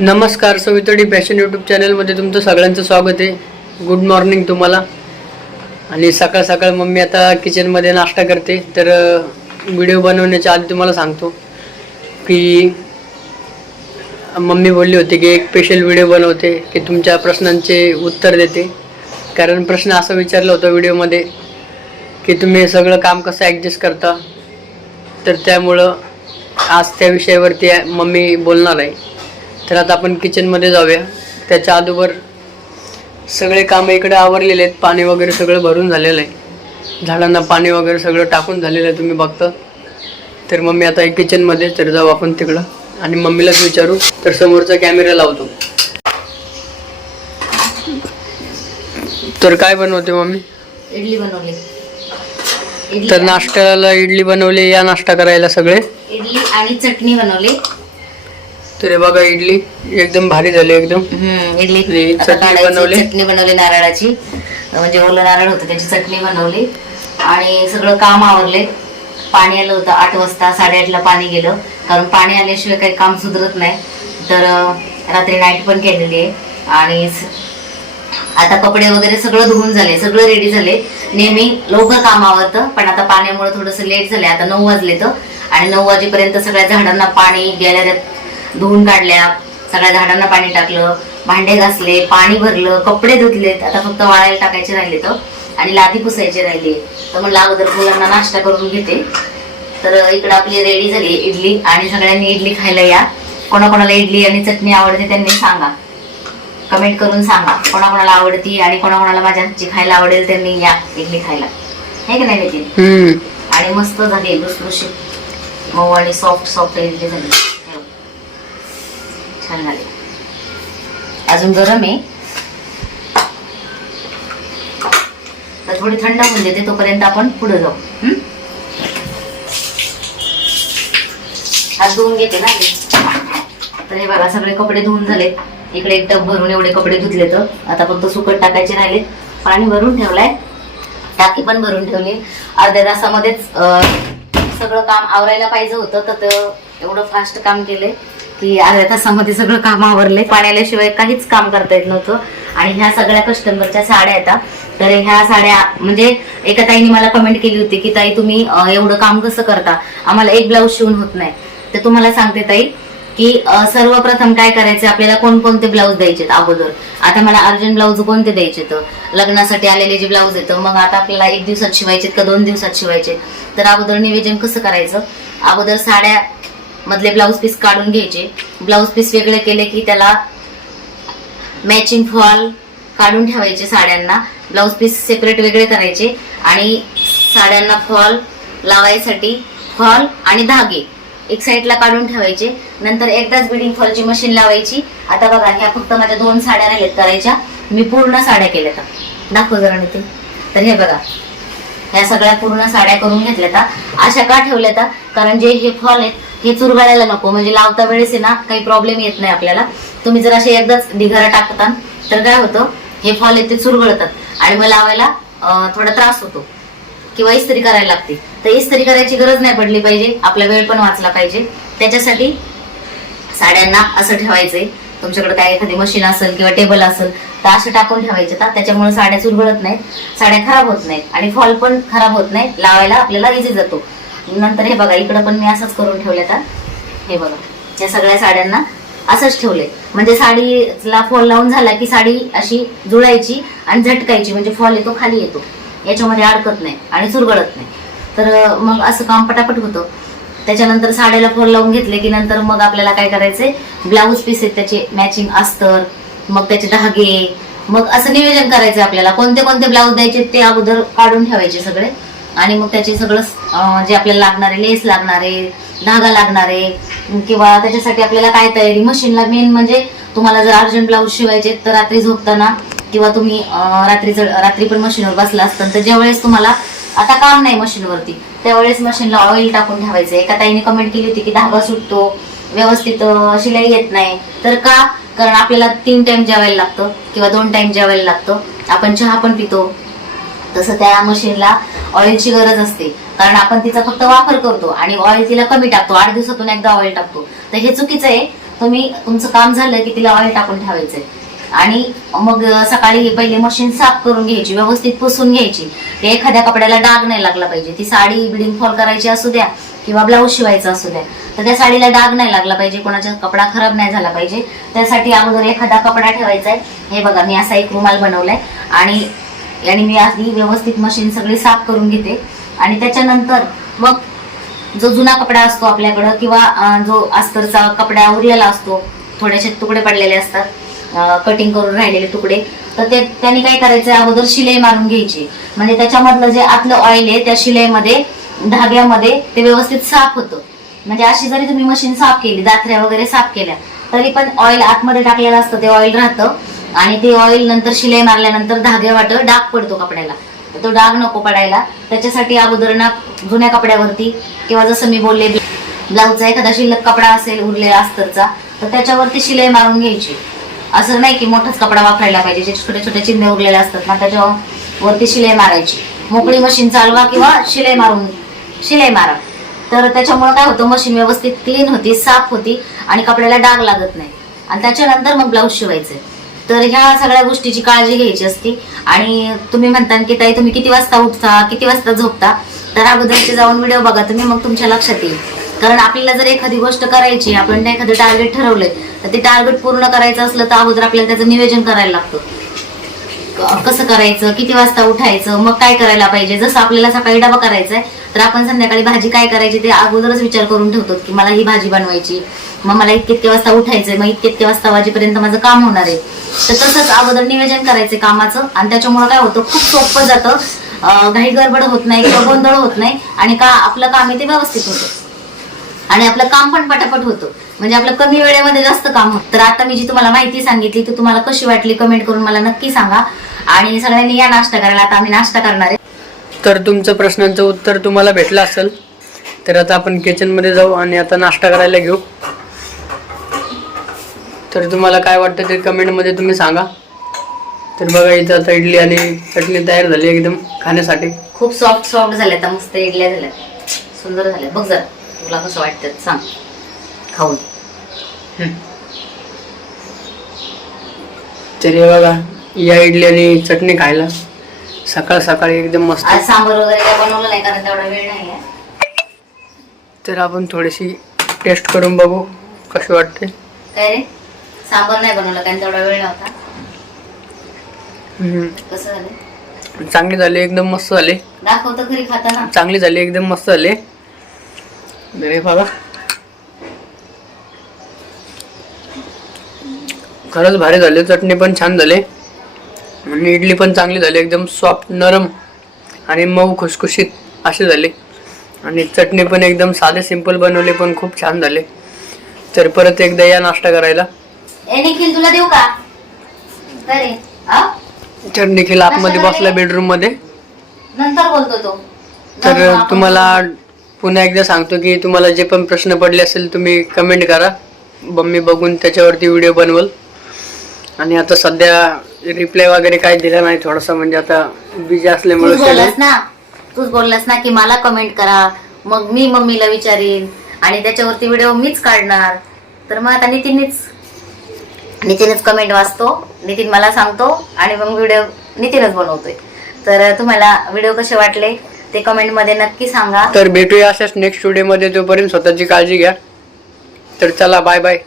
नमस्कार सवितडी fashion YouTube चॅनलमध्ये तुमचं सगळ्यांचं स्वागत आहे. गुड मॉर्निंग तुम्हाला. आणि सकाळ सकाळ मम्मी आता किचनमध्ये नाश्ता करते. तर व्हिडिओ बनवण्याच्या आधी तुम्हाला सांगतो की मम्मी बोलली होती की एक स्पेशल व्हिडिओ बनवते की तुमच्या प्रश्नांचे उत्तर देते. कारण प्रश्न असा विचारला होता व्हिडिओमध्ये की तुम्ही हे सगळं काम कसं ॲडजस्ट करता? तर त्यामुळं आज त्या विषयावरती मम्मी बोलणार आहे. तर आता आपण किचनमध्ये जाऊया. त्याच्या अगोदर सगळे कामं इकडे आवरलेले आहेत. पाणी वगैरे सगळं भरून झालेलं आहे. झाडांना पाणी वगैरे सगळं टाकून झालेलं आहे तुम्ही बघता. तर मम्मी आता किचनमध्ये तर जाऊ आपण तिकडं. आणि मम्मीलाच विचारू. तर समोरचा कॅमेरा लावतो. तर काय बनवते मम्मी? इडली बनवली. तर नाश्त्याला इडली बनवली या नाश्ता करायला सगळे? इडली आणि चटणी बनवली. तर हे बघा इडली एकदम भारी झाली एकदम. हम्म, इडली. आता चटणी काढायची, बनवली? चटणी बनवली नारळाची. म्हणजे ओलं नारळ होतं त्याची चटणी बनवली. आणि सगळं काम आवरले. पाणी आलं होतं आठ वाजता साडेआठला पाणी गेलं. कारण पाणी आल्याशिवाय काही काम सुधरत नाही. तर अं, रात्री नाईट पण केलेली आहे. आणि स- आता कपडे वगैरे सगळं धुवून झाले सगळं रेडी झाले. नेहमी लवकर काम आवरतं पण आता पाण्यामुळे थोडंसं लेट झालंय. आता नऊ वाजले तर आणि नऊ वाजेपर्यंत सगळ्या झाडांना पाणी गेल्या धुवून काढल्या सगळ्या झाडांना पाणी टाकलं भांडे घासले पाणी भरलं कपडे धुतलेत आता फक्त वाळायला टाकायचे राहिले तर. आणि लादी पुसायचे राहिले. तर म्हणलं अगोदर मुलांना नाश्ता करून घेते. तर इकडं आपली रेडी झाली इडली आणि सगळ्यांनी इडली खायला या. कोणाकोणाला इडली आणि चटणी आवडते त्यांनी सांगा. कमेंट करून सांगा. कोणाकोणाला आवडती आणि कोणाकोणाला माझ्या हातची खायला आवडेल त्यांनी या इडली खायला. आहे की नाही नितीन? आणि मस्त झाली लुसलुशीत. मऊ आणि सॉफ्ट सॉफ्ट इडली झाली. छान झाले. अजून गरम आहे. तर थोडी थंड होऊन देते तोपर्यंत आपण पुढे जाऊ. आज हात धुवून घेते ना तर हे बघा सगळे कपडे धुवून झाले. इकडे एक टब भरून एवढे कपडे धुतले तर. आता फक्त सुकट टाकायचे राहिले. पाणी भरून ठेवलंय. टाकी पण भरून ठेवली. अर्ध्या तासामध्येच सगळं काम आवरायला पाहिजे होतं तर एवढं फास्ट काम केलंय. की अर्ध्या तासामध्ये सगळं काम आवरले पाणी काहीच काम करता येत नव्हतं. आणि ह्या सगळ्या कस्टमरच्या साड्या येतात तर ह्या साड्या म्हणजे एका ताईने मला कमेंट केली होती की ताई तुम्ही एवढं काम कसं करता? आम्हाला एक ब्लाऊज शिवून होत नाही. तर तुम्हाला सांगते ताई की सर्वप्रथम काय करायचं? आपल्याला कोणकोणते ब्लाऊज द्यायचे अगोदर? आता मला अर्जंट ब्लाऊज कोणते द्यायचे तर लग्नासाठी आलेले जे ब्लाऊज येतं मग आता आपल्याला एक दिवसात शिवायचे का दोन दिवसात शिवायचे तर अगोदर निवेदन कसं करायचं? अगोदर साड्या मधले ब्लाऊज पीस काढून घ्यायचे. ब्लाऊज पीस वेगळे केले की त्याला मॅचिंग फॉल काढून ठेवायचे साड्यांना. ब्लाऊज पीस सेपरेट वेगळे करायचे आणि साड्यांना फॉल लावायसाठी फॉल आणि धागे एक साईडला काढून ठेवायचे. नंतर एकदाच बिडिंग फॉलची मशीन लावायची. आता बघा ह्या फक्त माझ्या दोन साड्या राहिल्यात करायच्या. मी पूर्ण साड्या केल्या तर दाखव जरा नितीन तर हे बघा ह्या सगळ्या पूर्ण साड्या करून घेतल्या अशा का ठेवल्या कारण जे हे फॉल आहेत हे चुरगाळायला नको. म्हणजे लावता वेळेस आहे ना काही प्रॉब्लेम येत नाही आपल्याला. तुम्ही जर असे एकदाच ढिगारा टाकता तर काय होतं? हे फॉल येते चुरगळतात. आणि मग लावायला थोडा त्रास होतो. किंवा इस्त्री करायला लागते. तर इस्त्री करायची गरज नाही पडली पाहिजे. आपला वेळ पण वाचला पाहिजे. त्याच्यासाठी साड्यांना असं ठेवायचंय. तुमच्याकडे काय एखादी मशीन असेल किंवा टेबल असेल तर असं टाकून ठेवायचे. का त्याच्यामुळे साड्या चुरगळत नाहीत. साड्या खराब होत नाहीत. आणि फॉल पण खराब होत नाही. लावायला आपल्याला इझी जातो. नंतर हे बघा इकडं पण मी असंच करून ठेवले तर हे बघा या सगळ्या साड्यांना असंच ठेवले म्हणजे साडीला फॉल लावून झाला की साडी अशी जुळायची आणि झटकायची म्हणजे फॉल येतो खाली येतो. याच्यामध्ये अडकत नाही आणि चुरगळत नाही. तर मग असं काम पटापट होतं. त्याच्यानंतर साड्याला फॉल लावून घेतले की नंतर मग आपल्याला काय करायचंय? ब्लाऊज पीस आहेत त्याचे मॅचिंग अस्तर मग त्याचे धागे मग असं नियोजन करायचं आपल्याला. कोणते कोणते ब्लाऊज द्यायचे ते अगोदर काढून ठेवायचे सगळे. आणि मग त्याचे सगळं जे आपल्याला लागणारे लेस लागणारे धागा लागणारे किंवा त्याच्यासाठी आपल्याला काय तयारी मशीनला मेन म्हणजे तुम्हाला जर अर्जंट ब्लाऊज शिवायचे तर रात्री झोपताना किंवा तुम्ही रात्री रात्री पण मशीनवर बसला असताना तर ज्यावेळेस तुम्हाला आता काम नाही मशीनवरती त्यावेळेस मशीनला ऑइल टाकून ठेवायचं. एका ताईने कमेंट केली होती की धागा सुटतो व्यवस्थित शिलाई येत नाही. तर का? कारण आपल्याला तीन टाइम जेवायला लागतं किंवा दोन टाइम जेवायला लागतं. आपण चहा पण पितो तसं त्या मशीनला ऑइलची गरज असते. कारण आपण तिचा फक्त वापर करतो आणि ऑइल तिला कमी टाकतो. आठ दिवसातून एकदा ऑइल टाकतो. तर हे चुकीचं आहे. तुम्ही तुमचं काम झालं की तिला ऑइल टाकून ठेवायचंय आणि मग सकाळी पहिले मशीन साफ करून घ्यायची व्यवस्थित पुसून घ्यायची. ते एखाद्या कपड्याला डाग नाही लागला पाहिजे. ती साडी बिडिंग फॉल करायची असू द्या किंवा ब्लाऊज शिवायचा असू द्या. तर त्या साडीला डाग नाही लागला पाहिजे. कोणाचा कपडा खराब नाही झाला पाहिजे. त्यासाठी अगोदर एखादा कपडा ठेवायचा आहे. हे बघा मी असा एक रुमाल बनवलाय. आणि आणि मी आधी व्यवस्थित मशीन सगळी साफ करून घेते. आणि त्याच्यानंतर मग जो जुना कपडा असतो आपल्याकडं किंवा जो अस्तरचा कपडा उरलेला असतो थोडेसे तुकडे पडलेले असतात कटिंग करून राहिलेले तुकडे तर ते त्यांनी काय करायचं अगोदर शिलाई मारून घ्यायची. म्हणजे त्याच्यामधलं जे आतलं ऑइल आहे त्या शिलाईमध्ये धाग्यामध्ये ते व्यवस्थित साफ होतं. म्हणजे अशी जरी तुम्ही मशीन साफ केली दात्र्या वगैरे साफ केल्या तरी पण ऑइल आतमध्ये टाकलेलं असतं ते ऑइल राहतं. आणि ते ऑइल नंतर शिलाई मारल्यानंतर धागे वाट डाग पडतो कपड्याला. तर तो डाग नको पडायला. त्याच्यासाठी अगोदर ना जुन्या कपड्यावरती किंवा जसं मी बोलले ब्लाऊजचा एखादा शिल्लक कपडा असेल उरलेला अस्तरचा तर त्याच्यावरती शिलाई मारून घ्यायची. असं नाही की मोठाच कपडा वापरायला पाहिजे जे छोटे छोटे चिन्हे उरलेले असतात ना त्याच्यावरती शिलाई मारायची. मोकळी मशीन चालवा किंवा शिलाई मारून शिलाई मारा. तर त्याच्यामुळे काय होतं मशीन व्यवस्थित क्लीन होती साफ होती आणि कपड्याला डाग लागत नाही. आणि त्याच्यानंतर मग ब्लाऊज शिवायचे. तर ह्या सगळ्या गोष्टीची काळजी घ्यायची असते. आणि तुम्ही म्हणता की ताई तुम्ही किती वाजता उठता? किती वाजता झोपता? तर अगोदरचे जाऊन व्हिडिओ बघा तुम्ही मग तुमच्या लक्षात येईल. कारण आपल्याला जर एखादी गोष्ट करायची आपण एखादं टार्गेट ठरवलंय तर ते टार्गेट पूर्ण करायचं असलं तर अगोदर आपल्याला त्याचं नियोजन करायला लागतं. कसं करायचं किती वाजता उठायचं मग काय करायला पाहिजे? जसं आपल्याला सकाळी डबा करायचा आहे तर आपण संध्याकाळी भाजी काय करायची ते अगोदरच विचार करून ठेवतो की मला ही भाजी बनवायची. मग मला इतके इतके वाजता उठायचंय मग इतके इतके वाजता वाजेपर्यंत माझं काम होणार आहे. तर तसंच अगोदर नियोजन करायचं कामाचं. आणि त्याच्यामुळे काय होतं खूप सोपं जातं. काही घाई गडबड होत नाही किंवा गोंधळ होत नाही आणि का आपलं काम आहे ते व्यवस्थित होतं. आणि आपलं काम पण पटापट होतं. म्हणजे आपलं कमी वेळेमध्ये जास्त काम होतं. तर आता मी जी तुम्हाला माहिती सांगितली ती तुम्हाला कशी वाटली कमेंट करून मला नक्की सांगा. आणि सगळ्यांनी या नाश्ता करायला आता आम्ही नाश्ता करणार आहे. तर तुमचं प्रश्नांचं उत्तर तुम्हाला भेटलं असेल तर आता आपण किचनमध्ये जाऊ आणि आता नाश्ता करायला घेऊ. तर तुम्हाला काय वाटतं ते कमेंटमध्ये तुम्ही सांगा. तर बघा इथं आता इडली आणि चटणी तयार झाली एकदम खाण्यासाठी. खूप सॉफ्ट सॉफ्ट झाल्या मस्त इडल्या झाल्या. सुंदर झाल्या. बघ जरा. तुला कसं वाटतं सांग. खाऊन. तर बघा या इडली आणि चटणी खायला सकाळ सकाळी एकदम मस्त. आज सांबर वगैरे काय बनवलं नाही कारण तेवढा वेळ नाही आहे. तर आपण थोडीशी टेस्ट करून बघू कशी वाटते. काय रे? सांबर नाही बनवलं कारण तेवढा वेळ नव्हता. हम्म. कसं झालं? चांगली झाली एकदम मस्त झाली. दाखवतं घरी खाताना. चांगली झाली एकदम मस्त झाली. अरे बघा खरंच भारी झाले. चटणी पण छान झाली. आणि इडली पण चांगली झाली. एकदम सॉफ्ट नरम आणि मऊ खुसखुशीत असे झाले. आणि चटणी पण एकदम साधे सिंपल बनवले पण खूप छान झाले. तर परत एकदा या नाश्ता करायला. तुला देऊ का? तर निखिल आतमध्ये बसला बेडरूममध्ये. नंतर बोलतो तो. तर तुम्हाला पुन्हा एकदा सांगतो की तुम्हाला जे पण प्रश्न पडले असेल तुम्ही कमेंट करा. ब- मी बघून त्याच्यावरती व्हिडिओ बनवल. आणि आता सध्या रिप्लाय वगैरे काय दिला नाही थोडासा म्हणजे आता बिझी असल्यामुळे तूच बोललास ना? तूच बोललास ना की मला कमेंट करा. मग मी मम्मीला विचारीन. आणि त्याच्यावरती व्हिडिओ मीच काढणार. तर मग आता नितीनच नितीनच कमेंट वाचतो. नितीन मला सांगतो. आणि मग व्हिडिओ नितीनच बनवतोय. तर तुम्हाला व्हिडिओ कसे वाटले? ते कमेंटमध्ये नक्की सांगा. तर भेटूया अशाच नेक्स्ट व्हिडिओमध्ये तोपर्यंत स्वतःची काळजी घ्या. तर चला बाय बाय